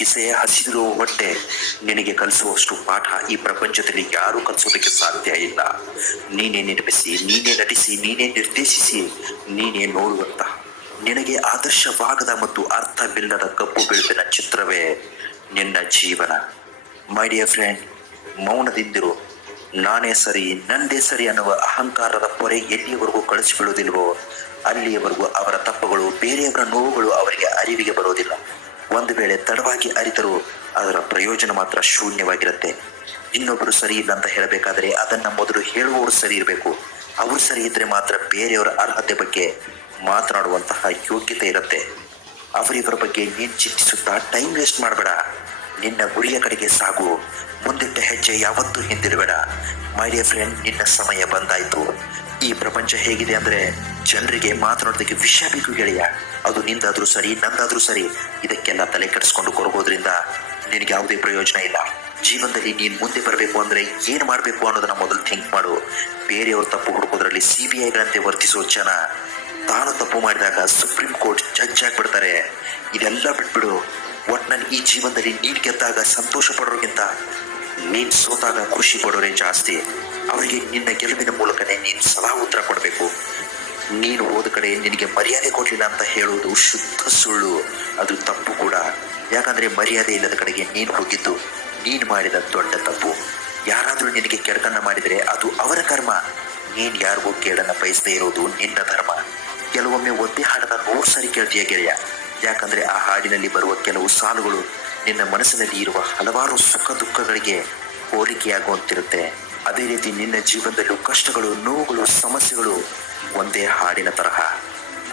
ಕಿಸೆ ಹಸಿದಿರೋ ಹೊಟ್ಟೆ ನಿನಗೆ ಕಲಿಸುವಷ್ಟು ಪಾಠ ಈ ಪ್ರಪಂಚದಲ್ಲಿ ಯಾರೂ ಕಲಿಸೋದಕ್ಕೆ ಸಾಧ್ಯ ಇಲ್ಲ. ನೀನೇ ನಿರ್ಮಿಸಿ, ನೀನೇ ನಟಿಸಿ, ನೀನೇ ನಿರ್ದೇಶಿಸಿ, ನೀನೇ ನೋಡುವಂತ ನಿನಗೆ ಆದರ್ಶವಾಗದ ಮತ್ತು ಅರ್ಥವಿಲ್ಲದ ಕಪ್ಪು ಬಿಳುಪಿನ ಚಿತ್ರವೇ ನಿನ್ನ ಜೀವನ. ಮೈ ಡಿಯರ್ ಫ್ರೆಂಡ್, ಮೌನದಿಂದಿರು. ನಾನೇ ಸರಿ, ನಂದೇ ಸರಿ ಅನ್ನುವ ಅಹಂಕಾರದ ಪೊರೆ ಎಲ್ಲಿಯವರೆಗೂ ಕಳಿಸಿಬಿಡುವುದಿಲ್ವೋ ಅಲ್ಲಿಯವರೆಗೂ ಅವರ ತಪ್ಪುಗಳು, ಬೇರೆಯವರ ನೋವುಗಳು ಅವರಿಗೆ ಅರಿವಿಗೆ ಬರೋದಿಲ್ಲ. ಒಂದು ವೇಳೆ ತಡವಾಗಿ ಅರಿತರೂ ಅದರ ಪ್ರಯೋಜನ ಮಾತ್ರ ಶೂನ್ಯವಾಗಿರುತ್ತೆ. ಇನ್ನೊಬ್ಬರು ಸರಿ ಇಲ್ಲ ಅಂತ ಹೇಳಬೇಕಾದ್ರೆ ಅದನ್ನ ಮೊದಲು ಹೇಳುವವರು ಸರಿ ಇರಬೇಕು. ಅವರು ಸರಿ ಇದ್ರೆ ಮಾತ್ರ ಬೇರೆಯವರ ಅರ್ಹತೆ ಬಗ್ಗೆ ಮಾತನಾಡುವಂತಹ ಯೋಗ್ಯತೆ ಇರುತ್ತೆ. ಅವರಿವರ ಬಗ್ಗೆ ನೀನು ಚಿಂತಿಸುತ್ತಾ ಟೈಮ್ ವೇಸ್ಟ್ ಮಾಡಬೇಡ. ನಿನ್ನ ಗುರಿಯ ಕಡೆಗೆ ಸಾಗು. ಮುಂದಿಟ್ಟ ಹೆಜ್ಜೆ ಯಾವತ್ತೂ ಹಿಂದಿರಬೇಡ. ಮೈ ಡಿಯರ್ ಫ್ರೆಂಡ್, ನಿನ್ನ ಸಮಯ ಬಂದಾಯ್ತು. ಈ ಪ್ರಪಂಚ ಹೇಗಿದೆ ಅಂದ್ರೆ ಜನರಿಗೆ ಮಾತನಾಡೋದಕ್ಕೆ ವಿಷಯ ಬೇಕು ಗೆಳೆಯ. ಅದು ನಿಂದಾದ್ರೂ ಸರಿ, ನಂದಾದ್ರೂ ಸರಿ. ಇದಕ್ಕೆಲ್ಲ ತಲೆ ಕೆಡಿಸ್ಕೊಂಡು ಕೊರಗೋದ್ರಿಂದ ನಿನಗೆ ಯಾವುದೇ ಪ್ರಯೋಜನ ಇಲ್ಲ. ಜೀವನದಲ್ಲಿ ನೀನು ಮುಂದೆ ಬರಬೇಕು ಅಂದ್ರೆ ಏನು ಮಾಡಬೇಕು ಅನ್ನೋದನ್ನ ಮೊದಲು ಥಿಂಕ್ ಮಾಡು. ಬೇರೆಯವ್ರ ತಪ್ಪು ಹುಡುಕೋದ್ರಲ್ಲಿ CBIಗಳಂತೆ ವರ್ತಿಸೋ ಜನ ತಾನು ತಪ್ಪು ಮಾಡಿದಾಗ ಸುಪ್ರೀಂ ಕೋರ್ಟ್ ಜಡ್ಜ್ ಆಗಿಬಿಡ್ತಾರೆ. ಇದೆಲ್ಲ ಬಿಟ್ಬಿಡು. ಒಟ್ನಲ್ಲಿ ಈ ಜೀವನದಲ್ಲಿ ನೀನು ಗೆದ್ದಾಗ ಸಂತೋಷ ಪಡೋರಿಗಿಂತ ನೀನು ಸೋತಾಗ ಖುಷಿ ಪಡೋರೇ ಜಾಸ್ತಿ. ಅವರಿಗೆ ನಿನ್ನ ಗೆಲುವಿನ ಮೂಲಕನೇ ನೀನು ಸದಾ ಉತ್ತರ ಕೊಡಬೇಕು. ನೀನು ಹೋದ ಕಡೆ ನಿನಗೆ ಮರ್ಯಾದೆ ಕೊಡಲಿಲ್ಲ ಅಂತ ಹೇಳುವುದು ಶುದ್ಧ ಸುಳ್ಳು. ಅದು ತಪ್ಪು ಕೂಡ. ಯಾಕಂದ್ರೆ ಮರ್ಯಾದೆ ಇಲ್ಲದ ಕಡೆಗೆ ನೀನು ಹೋಗಿದ್ದು ನೀನು ಮಾಡಿದ ದೊಡ್ಡ ತಪ್ಪು. ಯಾರಾದರೂ ನಿನಗೆ ಕೆಡಕನ್ನ ಮಾಡಿದರೆ ಅದು ಅವರ ಕರ್ಮ. ನೀನು ಯಾರಿಗೂ ಕೇಳನ್ನ ಬಯಸದೇ ಇರೋದು ನಿನ್ನ ಧರ್ಮ. ಕೆಲವೊಮ್ಮೆ ಒದ್ದೆ ಹಾಡನ್ನ 100 ಸಾರಿ ಕೇಳ್ತೀಯ ಗೆಳೆಯ. ಯಾಕಂದ್ರೆ ಆ ಹಾಡಿನಲ್ಲಿ ಬರುವ ಕೆಲವು ಸಾಲುಗಳು ನಿನ್ನ ಮನಸ್ಸಿನಲ್ಲಿ ಇರುವ ಹಲವಾರು ಸುಖ ದುಃಖಗಳಿಗೆ ಹೋಲಿಕೆಯಾಗುವಂತಿರುತ್ತೆ. ಅದೇ ರೀತಿ ನಿನ್ನ ಜೀವನದಲ್ಲೂ ಕಷ್ಟಗಳು, ನೋವುಗಳು, ಸಮಸ್ಯೆಗಳು ಒಂದೇ ಹಾಡಿನ ತರಹ.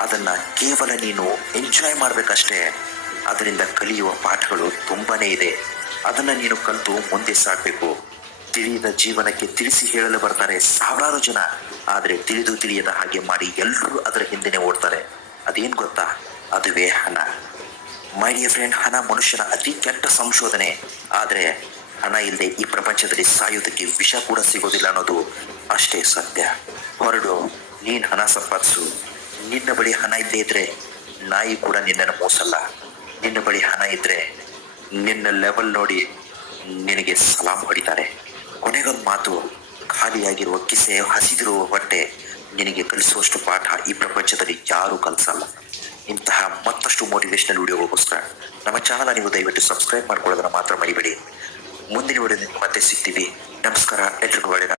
ಅದನ್ನ ಕೇವಲ ನೀನು ಎಂಜಾಯ್ ಮಾಡಬೇಕಷ್ಟೇ. ಅದರಿಂದ ಕಲಿಯುವ ಪಾಠಗಳು ತುಂಬಾನೇ ಇದೆ. ಅದನ್ನ ನೀನು ಕಲಿತು ಮುಂದೆ ಸಾಗಬೇಕು. ತಿಳಿಯದ ಜೀವನಕ್ಕೆ ತಿಳಿಸಿ ಹೇಳಲು ಬರ್ತಾರೆ ಸಾವಿರಾರು ಜನ. ಆದರೆ ತಿಳಿದು ತಿಳಿಯದ ಹಾಗೆ ಮಾಡಿ ಎಲ್ಲರೂ ಅದರ ಹಿಂದೆನೆ ಓಡ್ತಾರೆ. ಅದೇನು ಗೊತ್ತಾ? ಅದುವೇ ಹಣ. ಮೈ ಡಿಯರ್ ಫ್ರೆಂಡ್, ಹಣ ಮನುಷ್ಯನ ಅತಿ ಕೆಟ್ಟ ಸಂಶೋಧನೆ. ಆದರೆ ಹಣ ಇಲ್ಲದೆ ಈ ಪ್ರಪಂಚದಲ್ಲಿ ಸಾಯೋದಕ್ಕೆ ವಿಷ ಕೂಡ ಸಿಗೋದಿಲ್ಲ ಅನ್ನೋದು ಅಷ್ಟೇ ಸತ್ಯ. ಹೊರಡು, ನೀನು ಹಣ ಸಂಪಾದಿಸು. ನಿನ್ನ ಬಳಿ ಹಣ ಇಲ್ಲದೆ ಇದ್ರೆ ನಾಯಿ ಕೂಡ ನಿನ್ನನ್ನು ಮೋಸಲ್ಲ. ನಿನ್ನ ಬಳಿ ಹಣ ಇದ್ರೆ ನಿನ್ನ ಲೆವೆಲ್ ನೋಡಿ ನಿನಗೆ ಸಲಾಂ ಹೊಡಿತಾರೆ. ಕೊನೆಗೊಂದು ಮಾತು, ಖಾಲಿಯಾಗಿರುವ ಕಿಸೆ ಹಸಿದಿರುವ ಹೊಟ್ಟೆ ನಿನಗೆ ಕಲಿಸುವಷ್ಟು ಪಾಠ ಈ ಪ್ರಪಂಚದಲ್ಲಿ ಯಾರೂ ಕಲಿಸಲ್ಲ. ಇಂತಹ ಮತ್ತಷ್ಟು ಮೋಟಿವೇಶನಲ್ ವಿಡಿಯೋಗೋಸ್ಕರ ನಮ್ಮ ಚಾನಲ್ ನೀವು ದಯವಿಟ್ಟು ಸಬ್ಸ್ಕ್ರೈಬ್ ಮಾಡ್ಕೊಳ್ಳೋದನ್ನ ಮಾತ್ರ ಮರಿಬೇಡಿ. ಮುಂದಿನ ವಿಡಿಯೋದಿಂದ ಮತ್ತೆ ಸಿಗ್ತೀವಿ. ನಮಸ್ಕಾರ, ಎಲ್ರಿಗೂ ಒಳ್ಳೆಯದ.